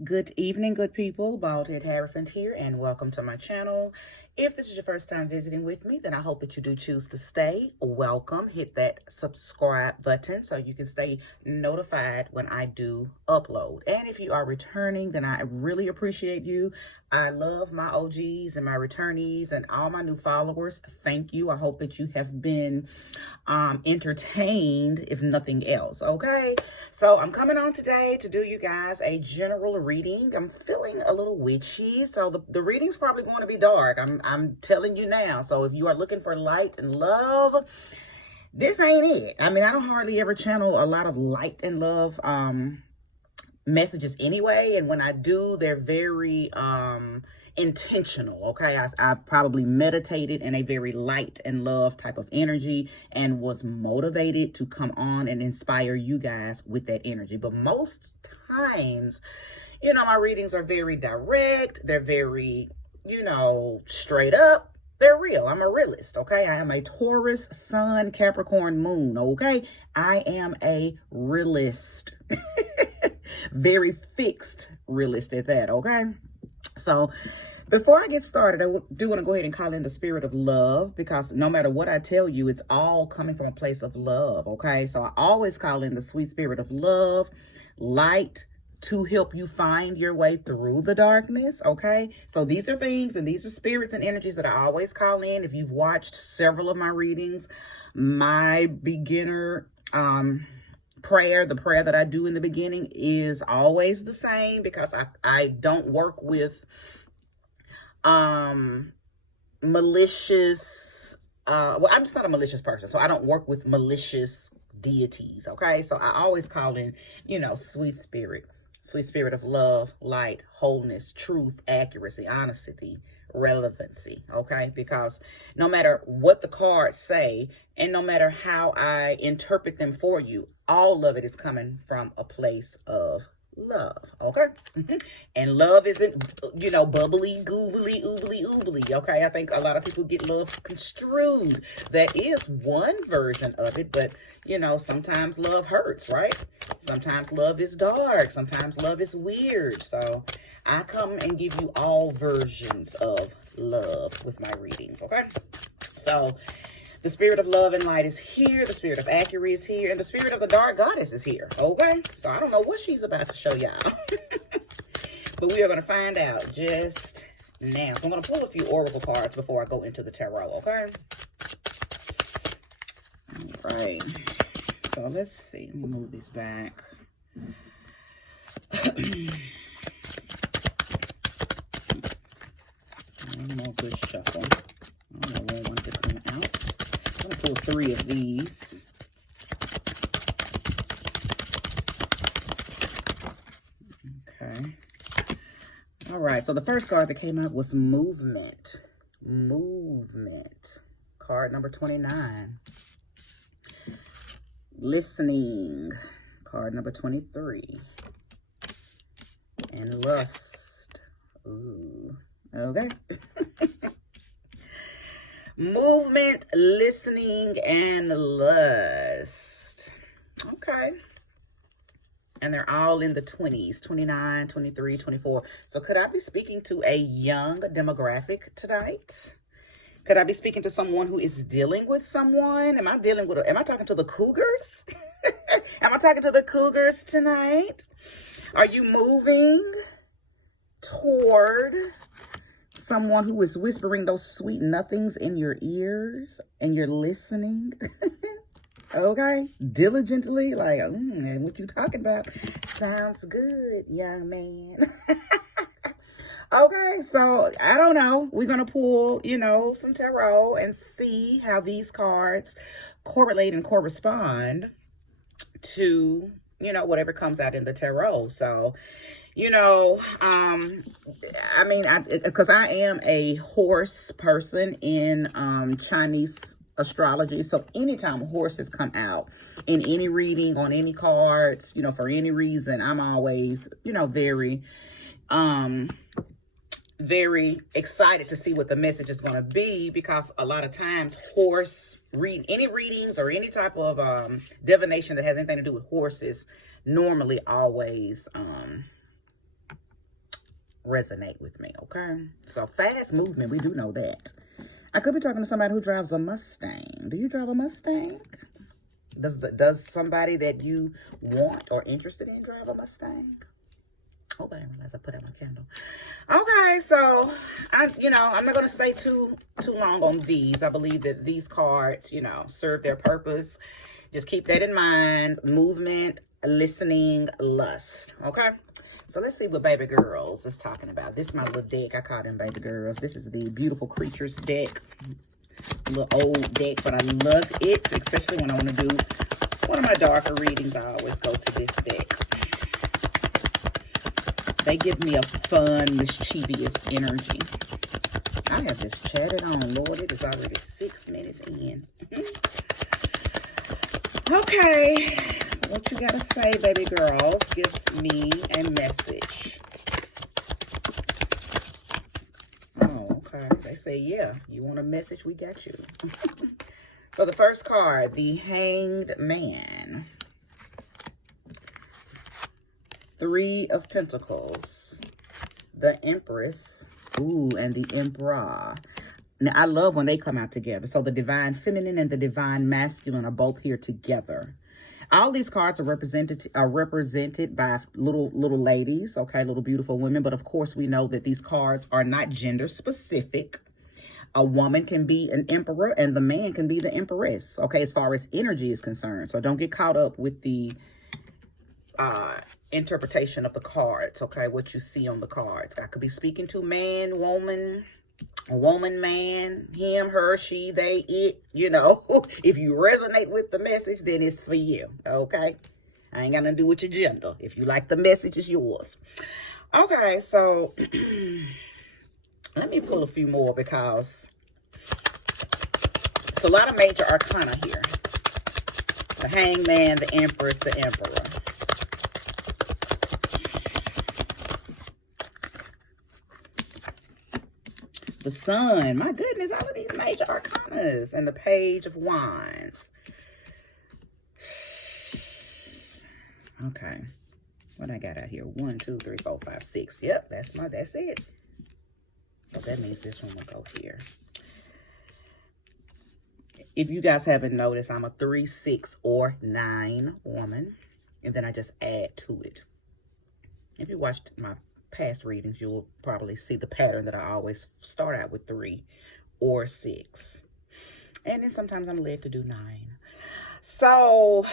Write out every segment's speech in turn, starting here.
Good evening, good people. Baldhead Hierophant here, and welcome to my channel. If this is your first time visiting with me, then I hope that you do choose to stay. Welcome. Hit that subscribe button so you can stay notified when I do upload. And if you are returning, then I really appreciate you. I love my OGs and my returnees and all my new followers. Thank you. I hope that you have been entertained, if nothing else. Okay, so I'm coming on today to do you guys a general reading. I'm feeling a little witchy, so the reading's probably going to be dark. I'm telling you now. So if you are looking for light and love, this ain't it. I mean, I don't hardly ever channel a lot of light and love messages anyway, and when I do, they're very intentional. Okay, I probably meditated in a very light and love type of energy and was motivated to come on and inspire you guys with that energy. But most times, you know, my readings are very direct. They're very, you know, straight up. They're real. I'm a realist. Okay, I am a Taurus Sun Capricorn Moon. Okay, I am a realist. Very fixed realist at that. Okay, so before I get started, I do want to go ahead and call in the spirit of love, because no matter what I tell you, it's all coming from a place of love. Okay, so I always call in the sweet spirit of love, light, to help you find your way through the darkness. Okay, so these are things and these are spirits and energies that I always call in. If you've watched several of my readings, my beginner prayer, the prayer that I do in the beginning, is always the same, because I don't work with malicious well, I'm just not a malicious person, so I don't work with malicious deities. Okay, so I always call in, you know, sweet spirit of love, light, wholeness, truth, accuracy, honesty, relevancy. Okay, because no matter what the cards say and no matter how I interpret them for you, all of it is coming from a place of love. Okay, and love isn't, you know, bubbly, goobly, oobly, oobly. Okay, I think a lot of people get love construed. That is one version of it, but you know, sometimes love hurts, right? Sometimes love is dark, sometimes love is weird. So I come and give you all versions of love with my readings. Okay, so the spirit of love and light is here. The spirit of accuracy is here. And the spirit of the dark goddess is here. Okay? So I don't know what she's about to show y'all. But we are going to find out just now. So I'm going to pull a few oracle cards before I go into the tarot. Okay? All right. So let's see. Let me move these back. One more good shuffle. I don't know when one could come out. I'm going to pull 3 of these. Okay. All right. So the first card that came out was movement. Movement. Card number 29. Listening. Card number 23. And lust. Ooh. Okay. Movement, listening, and lust. Okay. And they're all in the 20s, 29, 23, 24. So could I be speaking to a young demographic tonight? Could I be speaking to someone who is dealing with someone? Am I talking to the cougars? Am I talking to the cougars tonight? Are you moving toward someone who is whispering those sweet nothings in your ears and you're listening? Okay, diligently, like, what you talking about? Sounds good, young man. Okay, so I don't know. We're gonna pull, you know, some tarot and see how these cards correlate and correspond to, you know, whatever comes out in the tarot. So, you know, I mean, because I am a horse person in Chinese astrology. So anytime horses come out in any reading, on any cards, you know, for any reason, I'm always, you know, very excited to see what the message is going to be, because a lot of times any readings or any type of divination that has anything to do with horses normally always resonate with me, okay? So fast movement, we do know that. I could be talking to somebody who drives a Mustang. Do you drive a Mustang? Does somebody that you want or interested in drive a Mustang? Oh, I didn't realize I put out my candle. Okay, so I'm not going to stay too long on these. I believe that these cards, serve their purpose. Just keep that in mind. Movement, listening, lust. Okay? So let's see what Baby Girls is talking about. This is my little deck. I call them Baby Girls. This is the Beautiful Creatures deck. Little old deck, but I love it, especially when I want to do one of my darker readings. I always go to this deck. They give me a fun, mischievous energy. I have just chatted on. Lord, it is already 6 minutes in. Okay. What you gotta say, baby girls? Give me a message. Oh, okay. They say, yeah, you want a message? We got you. So the first card, the Hanged Man. 3 of Pentacles, the Empress, ooh, and the Emperor. Now, I love when they come out together. So the Divine Feminine and the Divine Masculine are both here together. All these cards are represented by little ladies, okay, little beautiful women. But of course, we know that these cards are not gender specific. A woman can be an emperor and the man can be the empress, okay, as far as energy is concerned. So don't get caught up with the interpretation of the cards, okay, what you see on the cards. I could be speaking to man, woman, man, him, her, she, they, it, if you resonate with the message, then it's for you, okay? I ain't got nothing to do with your gender. If you like the message, it's yours. Okay, so let me pull a few more because it's a lot of major arcana here. The Hangman, the Empress, the Emperor. The Sun, my goodness, all of these major arcanas. And the Page of Wands. Okay. What I got out here? 1, 2, 3, 4, 5, 6. Yep, that's it. So that means this one will go here. If you guys haven't noticed, I'm a 3, 6, or 9 woman. And then I just add to it. If you watched my past readings, you'll probably see the pattern that I always start out with 3 or 6. And then sometimes I'm led to do 9. So,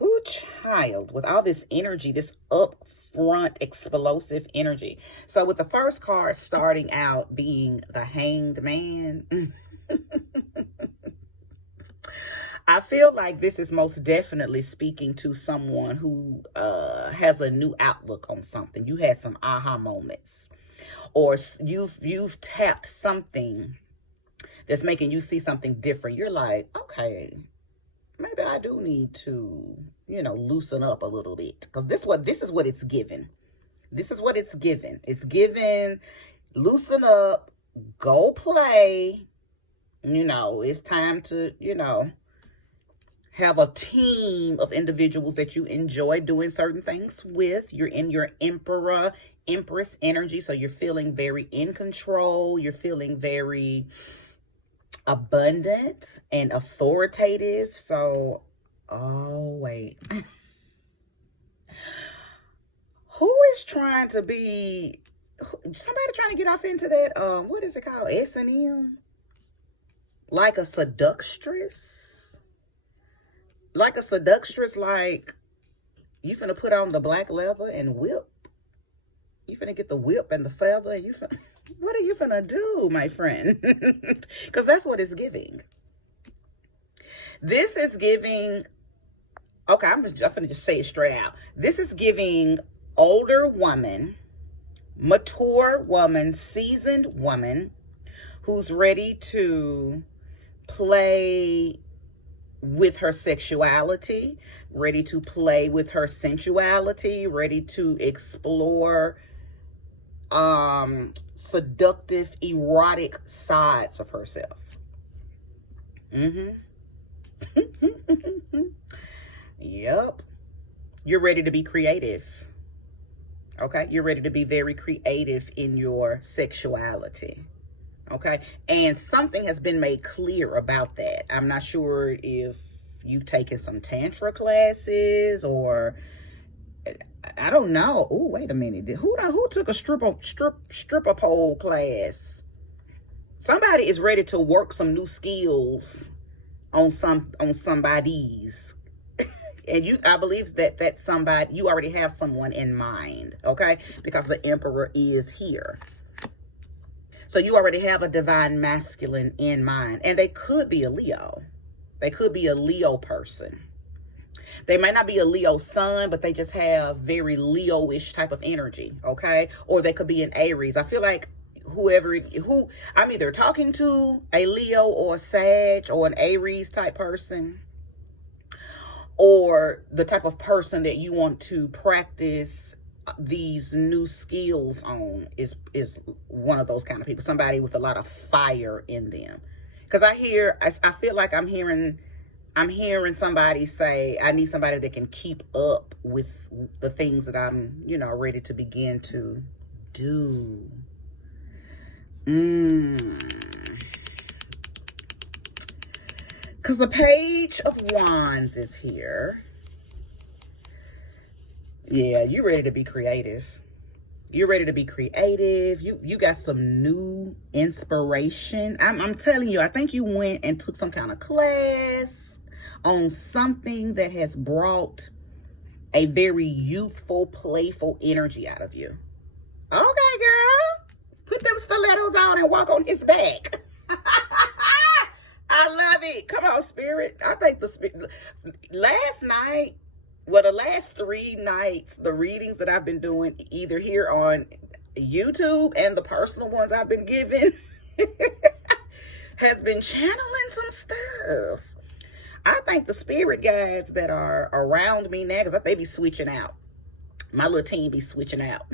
ooh, child, with all this energy, this upfront, explosive energy. So with the first card starting out being the Hanged Man, I feel like this is most definitely speaking to someone who has a new outlook on something. You had some aha moments, or you've tapped something that's making you see something different. You're like, okay, maybe I do need to, loosen up a little bit, because this is what it's given. This is what it's given. It's given, loosen up, go play. It's time to, have a team of individuals that you enjoy doing certain things with. You're in your Emperor, Empress energy, so you're feeling very in control. You're feeling very abundant and authoritative. So, oh, wait. Who is trying to be, somebody trying to get off into that, what is it called, S&M? Like a seductress? Like a seductress, like you finna put on the black leather and whip. You finna get the whip and the feather. And what are you finna do, my friend? Because that's what it's giving. This is giving, okay, I'm finna just say it straight out. This is giving older woman, mature woman, seasoned woman who's ready to play with her sexuality, ready to play with her sensuality, ready to explore seductive, erotic sides of herself. Yep. You're ready to be creative. Okay, you're ready to be very creative in your sexuality. Okay, and something has been made clear about that. I'm not sure if you've taken some tantra classes, or I don't know. Oh, wait a minute. Who took a stripper pole class? Somebody is ready to work some new skills on somebody's. And I believe that somebody, you already have someone in mind, okay? Because the Emperor is here. So you already have a divine masculine in mind. And they could be a Leo. They could be a Leo person. They might not be a Leo sun, but they just have very Leo-ish type of energy, okay? Or they could be an Aries. I feel like who I'm either talking to, a Leo or a Sag or an Aries type person, or the type of person that you want to practice these new skills on is one of those kind of people. Somebody with a lot of fire in them. Because I feel like I'm hearing somebody say, I need somebody that can keep up with the things that I'm, ready to begin to do. Because the Page of Wands is here. Yeah, you're ready to be creative. You're ready to be creative. You got some new inspiration. I'm telling you, I think you went and took some kind of class on something that has brought a very youthful, playful energy out of you. Okay, girl. Put them stilettos on and walk on his back. I love it. Come on, Spirit. I think the last 3 nights, the readings that I've been doing, either here on YouTube and the personal ones I've been giving, has been channeling some stuff. I think the spirit guides that are around me now, because they be switching out. My little team be switching out.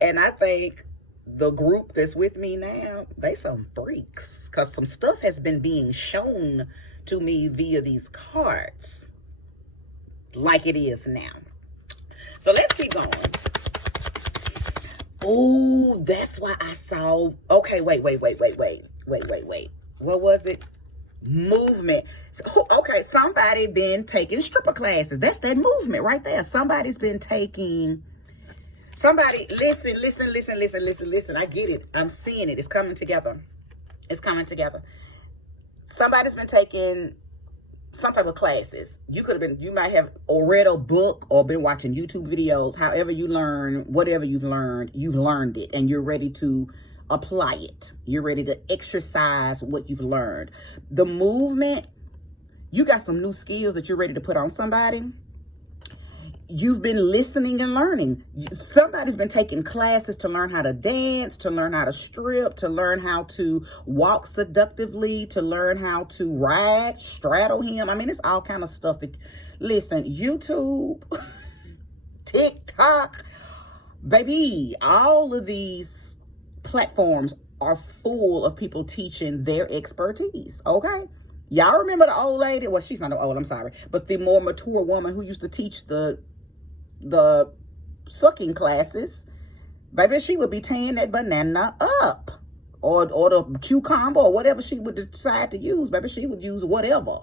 And I think the group that's with me now, they some freaks, because some stuff has been being shown to me via these cards like it is now. So let's keep going. Oh, that's why I saw, okay, wait. What was it? Movement. Okay, somebody been taking stripper classes. That's that movement right there. Somebody's been taking... Somebody, listen. I get it. I'm seeing it. It's coming together. Somebody's been taking some type of classes. You might have read a book or been watching YouTube videos. However you learn, whatever you've learned it, and you're ready to apply it. You're ready to exercise what you've learned. The movement, you got some new skills that you're ready to put on somebody. You've been listening and learning. Somebody's been taking classes to learn how to dance, to learn how to strip, to learn how to walk seductively, to learn how to ride, straddle him. I mean, it's all kind of stuff that, listen, YouTube, TikTok, baby, all of these platforms are full of people teaching their expertise, okay? Y'all remember the old lady? Well, she's not old, I'm sorry. But the more mature woman who used to teach the sucking classes, baby, she would be tearing that banana up, or the cucumber, or whatever she would decide to use. Baby, she would use whatever.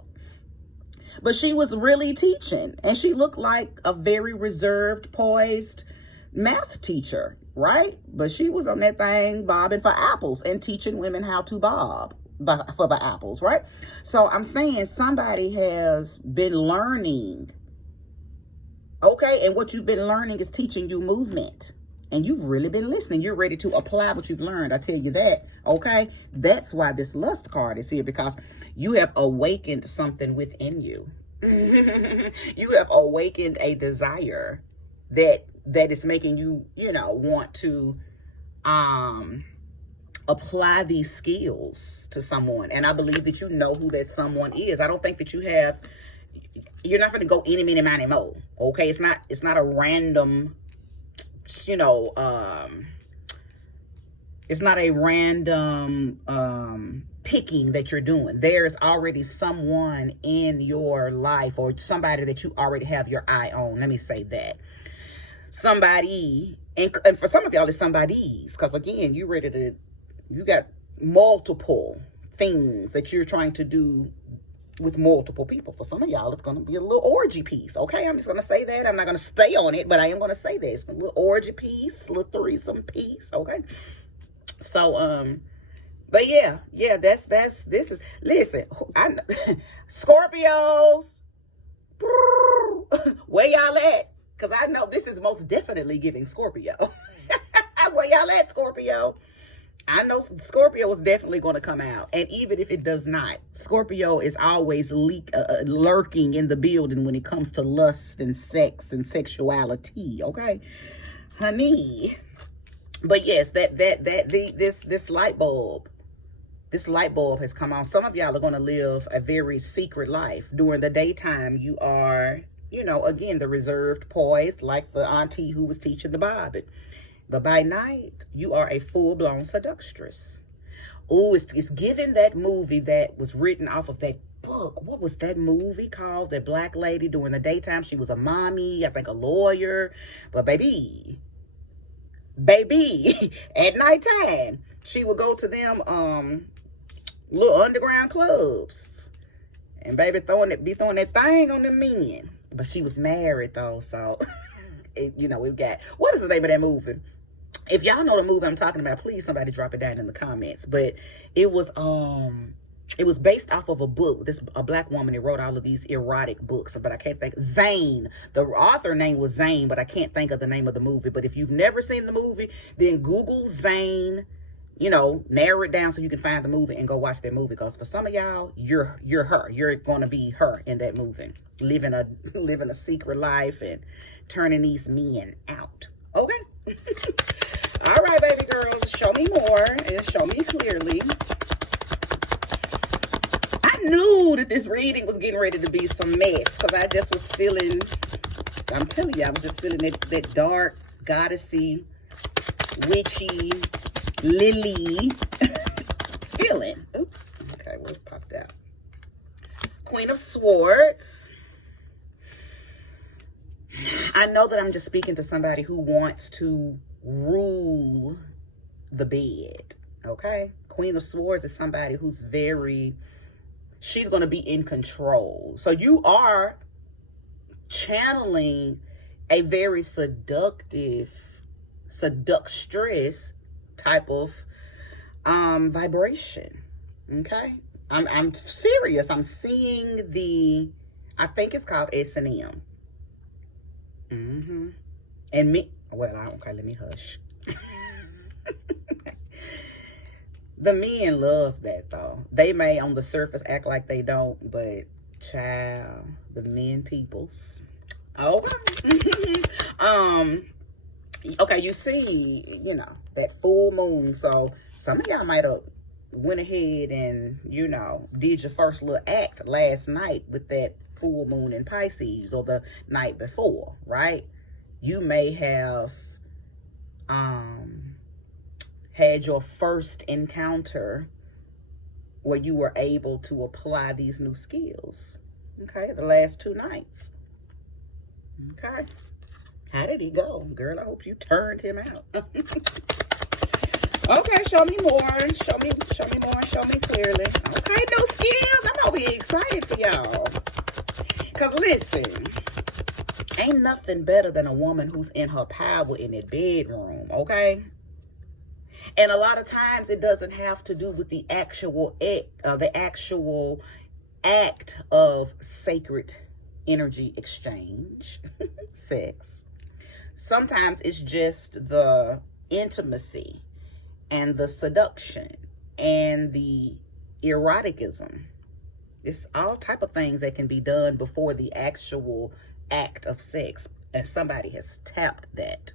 But she was really teaching, and she looked like a very reserved, poised math teacher, right? But she was on that thing bobbing for apples and teaching women how to bob for the apples, right? So I'm saying somebody has been learning. Okay, and what you've been learning is teaching you movement. And you've really been listening. You're ready to apply what you've learned. I tell you that, okay? That's why this lust card is here, because you have awakened something within you. You have awakened a desire that is making you, want to apply these skills to someone. And I believe that you know who that someone is. I don't think that you're not going to go any, mini, miny, mo. Okay, it's not a random, it's not a random picking that you're doing. There's already someone in your life, or somebody that you already have your eye on. Let me say that. somebody, and for some of y'all, it's somebody's, because again, you got multiple things that you're trying to do with multiple people. For some of y'all, it's going to be a little orgy piece. Okay, I'm just going to say that. I'm not going to stay on it, but I am going to say this. A little orgy piece, a little threesome piece. Okay. So, but yeah, this is, listen, Scorpios, where y'all at? Because I know this is most definitely giving Scorpio. Where y'all at, Scorpio? I know Scorpio is definitely going to come out. And even if it does not, Scorpio is always lurking in the building when it comes to lust and sex and sexuality. Okay, honey. But yes, this light bulb has come on. Some of y'all are going to live a very secret life. During the daytime, you are, again, the reserved, poised, like the auntie who was teaching the Bible. But by night, you are a full-blown seductress. Oh, it's given that movie that was written off of that book. What was that movie called? That black lady during the daytime, she was a mommy, I think a lawyer. But baby, at nighttime, she would go to them little underground clubs. And baby be throwing that thing on the men. But she was married though, so we've got, what is the name of that movie? If y'all know the movie I'm talking about, please somebody drop it down in the comments. But it was based off of a book. A black woman that wrote all of these erotic books, but I can't think. ZANE. The author name was ZANE, but I can't think of the name of the movie. But if you've never seen the movie, then Google ZANE, narrow it down so you can find the movie and go watch that movie. Because for some of y'all, you're her. You're gonna be her in that movie, living a secret life and turning these men out. Okay. All right, baby girls, show me more and show me clearly. I knew that this reading was getting ready to be some mess because I just was feeling, I'm telling you, I was just feeling that dark, goddessy, witchy, lily feeling. Oops. Okay, well, it popped out. Queen of Swords. I know that I'm just speaking to somebody who wants to rule the bed, okay? Queen of Swords is somebody who's she's going to be in control. So you are channeling a very seductress type of vibration, okay? I'm serious. I'm seeing I think it's called S&M. And me, okay, let me hush. The men love that though. They may on the surface act like they don't, but child, the men peoples. Okay. Okay, you see, that full moon. So some of y'all might have went ahead and, did your first little act last night with that full moon in Pisces or the night before, right? You may have had your first encounter where you were able to apply these new skills, okay, the last 2 nights. Okay, how did he go, girl? I hope you turned him out. Okay, show me more, show me more, show me clearly. Okay, new skills. I'm over here excited for y'all. Because listen, ain't nothing better than a woman who's in her power in that bedroom, okay? And a lot of times it doesn't have to do with the actual act of sacred energy exchange, sex. Sometimes it's just the intimacy and the seduction and the eroticism. It's all type of things that can be done before the actual act of sex. And somebody has tapped that.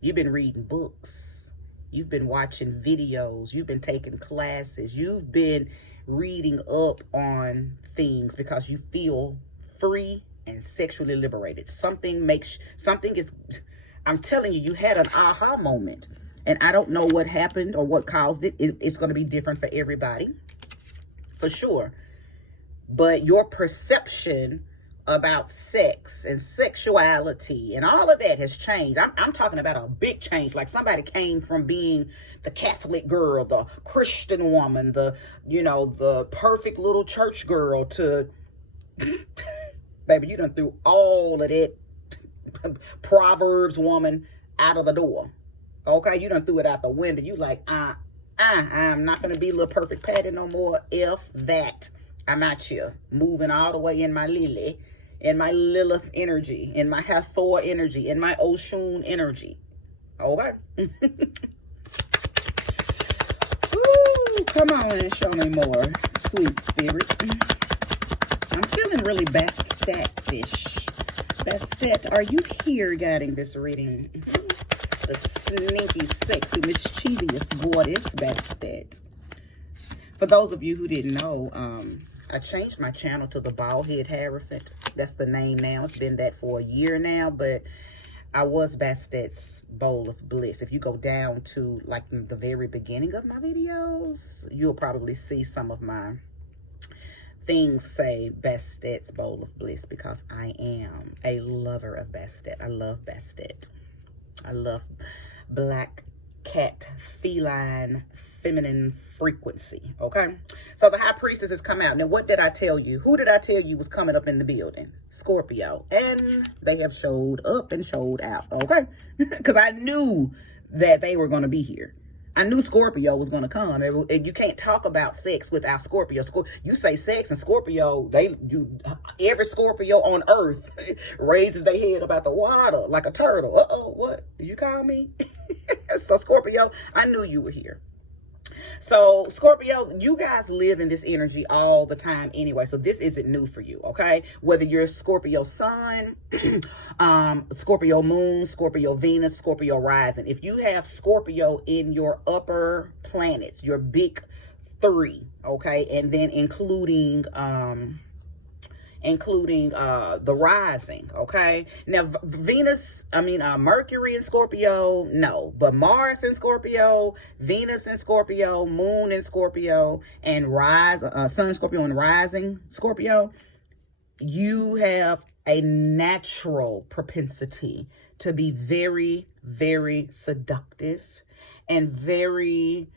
You've been reading books. You've been watching videos. You've been taking classes. You've been reading up on things because you feel free and sexually liberated. I'm telling you, you had an aha moment. And I don't know what happened or what caused it. It's going to be different for everybody, for sure. But your perception about sex and sexuality and all of that has changed. I'm talking about a big change. Like somebody came from being the Catholic girl, the Christian woman, the perfect little church girl to, baby, you done threw all of that Proverbs woman out of the door. Okay, you done threw it out the window. You like, I'm not gonna be little perfect Patty no more. If that, I'm out here moving all the way in my Lily, in my Lilith energy, in my Hathor energy, in my Oshun energy. Okay. Ooh, come on and show me more, sweet spirit. I'm feeling really Bastet-ish. Bastet, are you here guiding this reading? The sneaky, sexy, mischievous goddess Bastet. For those of you who didn't know, I changed my channel to the Bald Head Hierophant. That's the name now. It's been that for a year now, but I was Bastet's Bowl of Bliss. If you go down to like the very beginning of my videos, you'll probably see some of my things say Bastet's Bowl of Bliss, because I am a lover of Bastet. I love Bastet. I love black cat, feline, feminine frequency. Okay, so the High Priestess has come out. Now, what did I tell you? Who did I tell you was coming up in the building? Scorpio. And they have showed up and showed out. Okay, because I knew that they were going to be here. I knew Scorpio was going to come. And you can't talk about sex without Scorpio. You say sex and Scorpio, every Scorpio on earth raises their head about the water like a turtle. Uh-oh, what? Did you call me? So Scorpio, I knew you were here. So Scorpio, you guys live in this energy all the time anyway, so this isn't new for you, okay? Whether you're Scorpio sun, Scorpio moon, Scorpio Venus, Scorpio rising. If you have Scorpio in your upper planets, your big three, okay, and then including the rising, okay? Now, Mercury in Scorpio, no. But Mars in Scorpio, Venus in Scorpio, Moon in Scorpio, and Sun in Scorpio and rising Scorpio, you have a natural propensity to be very, very seductive and very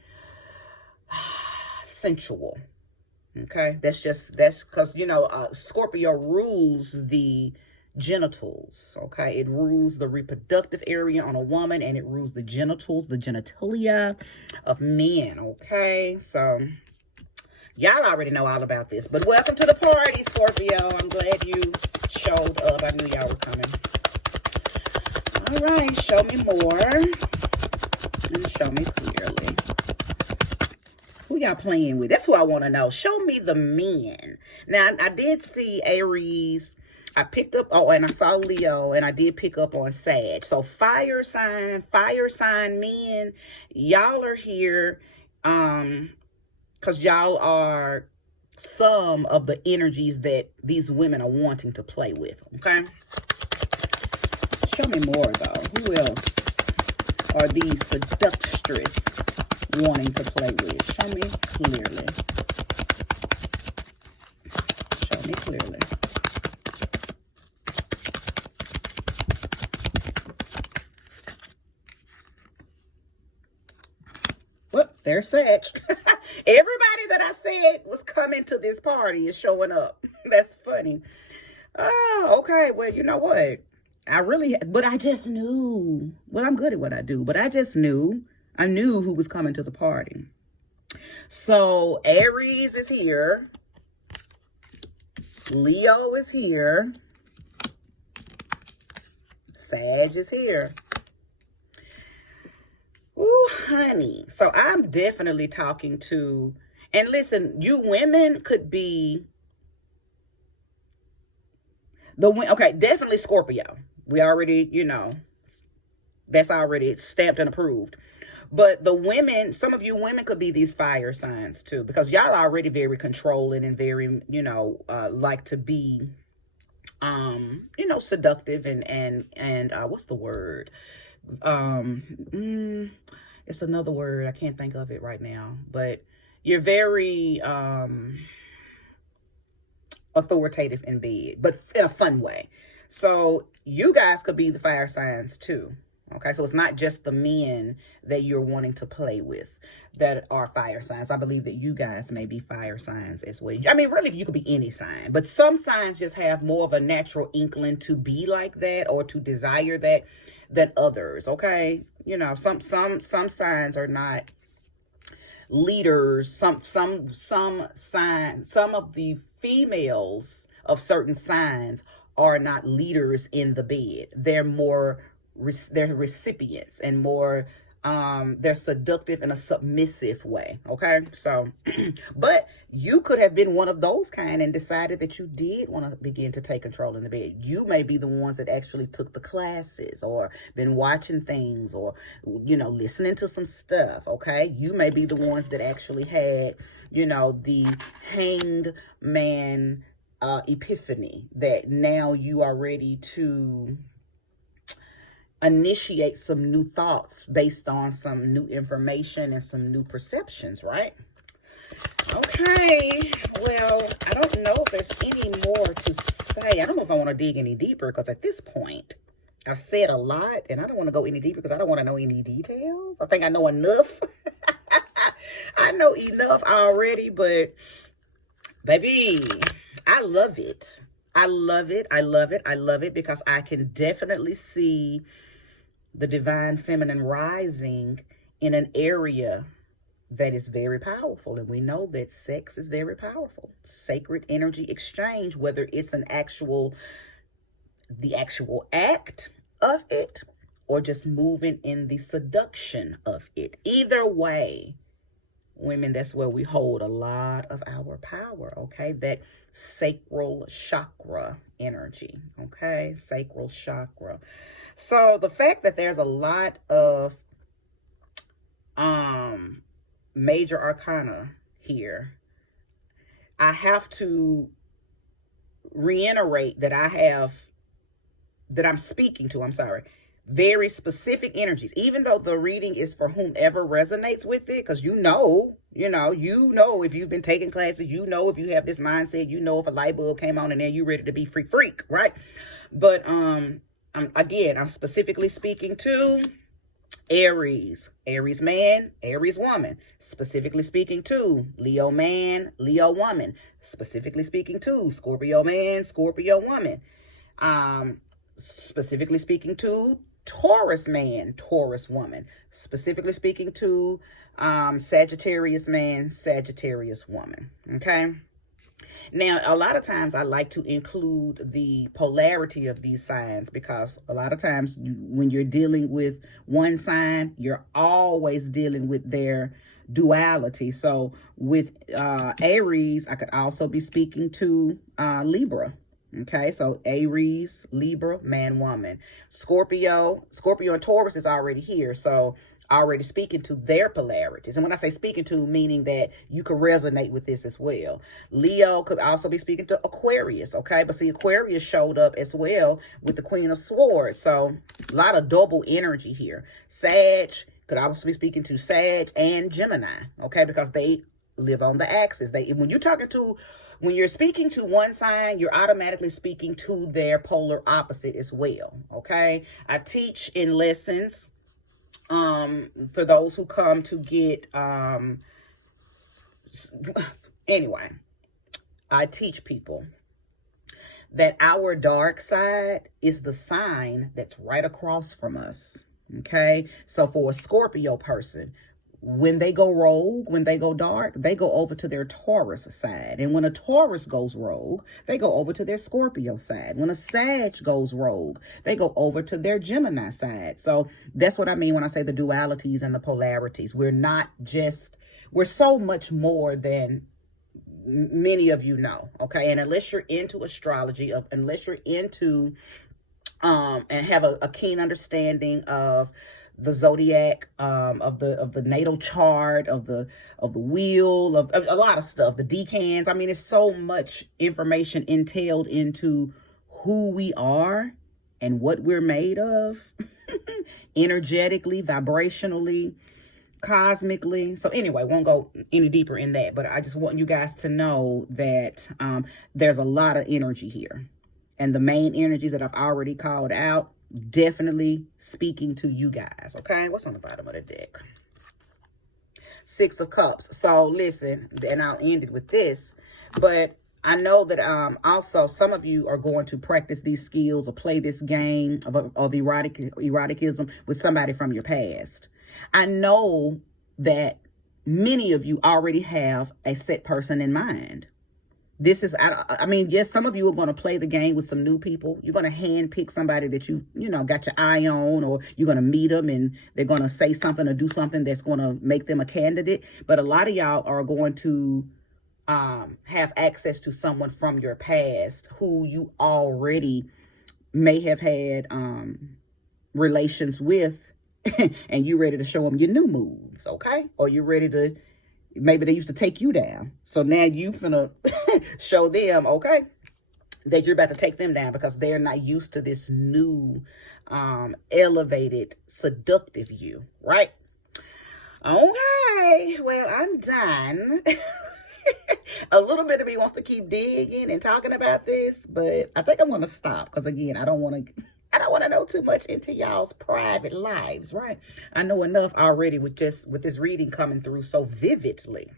sensual. Okay, that's because, Scorpio rules the genitals. Okay, it rules the reproductive area on a woman, and it rules the genitals, the genitalia of men. Okay, so y'all already know all about this, but welcome to the party, Scorpio. I'm glad you showed up. I knew y'all were coming. All right, show me more and show me clearly. Who y'all playing with? That's who I want to know. Show me the men. Now, I did see Aries. I picked up, and I saw Leo, and I did pick up on Sag. So fire sign men, y'all are here because y'all are some of the energies that these women are wanting to play with, okay? Show me more, though. Who else are these seductress wanting to play with? Show me clearly. Show me clearly. Well, there's Sag. Everybody that I said was coming to this party is showing up. That's funny. Oh, okay. Well, you know what? But I just knew. Well, I'm good at what I do, but I just knew. I knew who was coming to the party. So Aries is here. Leo is here. Sag is here. Ooh, honey. So I'm definitely talking to, and listen, you women could be okay, definitely Scorpio. We already, that's already stamped and approved. But the women, some of you women could be these fire signs too, because y'all are already very controlling and very, like to be, seductive and what's the word? It's another word. I can't think of it right now, but you're very, authoritative in bed, but in a fun way. So you guys could be the fire signs too. Okay, so it's not just the men that you're wanting to play with that are fire signs. I believe that you guys may be fire signs as well. I mean, really, you could be any sign, but some signs just have more of a natural inkling to be like that or to desire that than others. Okay, you know, some signs are not leaders. Some signs, some of the females of certain signs are not leaders in the bed. They're more they're recipients and more they're seductive in a submissive way. Okay, so but you could have been one of those kind and decided that you did want to begin to take control in the bed. You may be the ones that actually took the classes or been watching things or, you know, listening to some stuff. Okay, you may be the ones that actually had, you know, the hanged man epiphany, that now you are ready to initiate some new thoughts based on some new information and some new perceptions, right? Okay, well, I don't know if there's any more to say. I don't know if I want to dig any deeper, because at this point I've said a lot and I don't want to go any deeper because I don't want to know any details. I think I know enough. I know enough already, but baby, I love it. I love it. I love it. I love it, because I can definitely see the divine feminine rising in an area that is very powerful. And we know that sex is very powerful. Sacred energy exchange, whether it's the actual act of it or just moving in the seduction of it. Either way, women, that's where we hold a lot of our power, okay? That sacral chakra energy, okay? Sacral chakra. So the fact that there's a lot of major arcana here, I have to reiterate that I'm speaking to, very specific energies, even though the reading is for whomever resonates with it, because you know, if you've been taking classes, you know, if you have this mindset, you know, if a light bulb came on and then you ready to be freak, right? But I'm specifically speaking to Aries man, Aries woman, specifically speaking to Leo man, Leo woman, specifically speaking to Scorpio man, Scorpio woman, specifically speaking to Taurus man, Taurus woman, specifically speaking to Sagittarius man, Sagittarius woman. Okay. Now, a lot of times I like to include the polarity of these signs, because a lot of times when you're dealing with one sign, you're always dealing with their duality. So with Aries, I could also be speaking to Libra. Okay, so Aries, Libra, man, woman. Scorpio and Taurus is already here. So already speaking to their polarities. And when I say speaking to, meaning that you could resonate with this as well. Leo could also be speaking to Aquarius, okay? But see, Aquarius showed up as well with the Queen of Swords. So a lot of double energy here. Sag could also be speaking to Sag and Gemini, okay? Because they live on the axis. When you're speaking to one sign, you're automatically speaking to their polar opposite as well, okay? I teach in lessons for those who come to get, anyway, I teach people that our dark side is the sign that's right across from us, okay? So for a Scorpio person, when they go rogue, when they go dark, they go over to their Taurus side. And when a Taurus goes rogue, they go over to their Scorpio side. When a Sag goes rogue, they go over to their Gemini side. So that's what I mean when I say the dualities and the polarities. We're so much more than many of you know, okay? And unless you're into astrology, unless you're into and have a keen understanding of the zodiac, of the natal chart, of the wheel, of a lot of stuff, the decans. I mean, it's so much information entailed into who we are and what we're made of, energetically, vibrationally, cosmically. So anyway, won't go any deeper in that, but I just want you guys to know that there's a lot of energy here, and the main energies that I've already called out definitely speaking to you guys. Okay, what's on the bottom of the deck? Six of Cups. So listen, and I'll end it with this, but I know that also some of you are going to practice these skills or play this game of eroticism with somebody from your past. I know that many of you already have a set person in mind. This is, I mean, yes, some of you are going to play the game with some new people. You're going to hand pick somebody that you got your eye on, or you're going to meet them and they're going to say something or do something that's going to make them a candidate. But a lot of y'all are going to have access to someone from your past who you already may have had relations with, and you're ready to show them your new moves, okay? Or you're ready to, maybe they used to take you down, so now you finna show them, okay, that you're about to take them down because they're not used to this new elevated seductive you, right? Okay, well, I'm done. A little bit of me wants to keep digging and talking about this, but I think I'm going to stop because, again, I don't want to know too much into y'all's private lives, right? I know enough already with this reading coming through so vividly.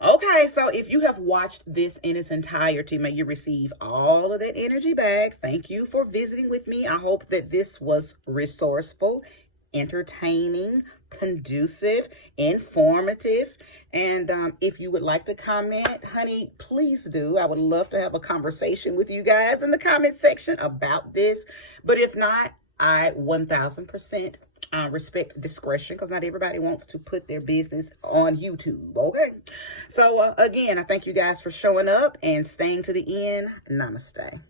Okay, so if you have watched this in its entirety, may you receive all of that energy back. Thank you for visiting with me. I hope that this was resourceful, entertaining, conducive, informative. And if you would like to comment, honey, please do. I would love to have a conversation with you guys in the comment section about this. But if not, I 1000% respect discretion, because not everybody wants to put their business on YouTube, okay? So again, I thank you guys for showing up and staying to the end. Namaste.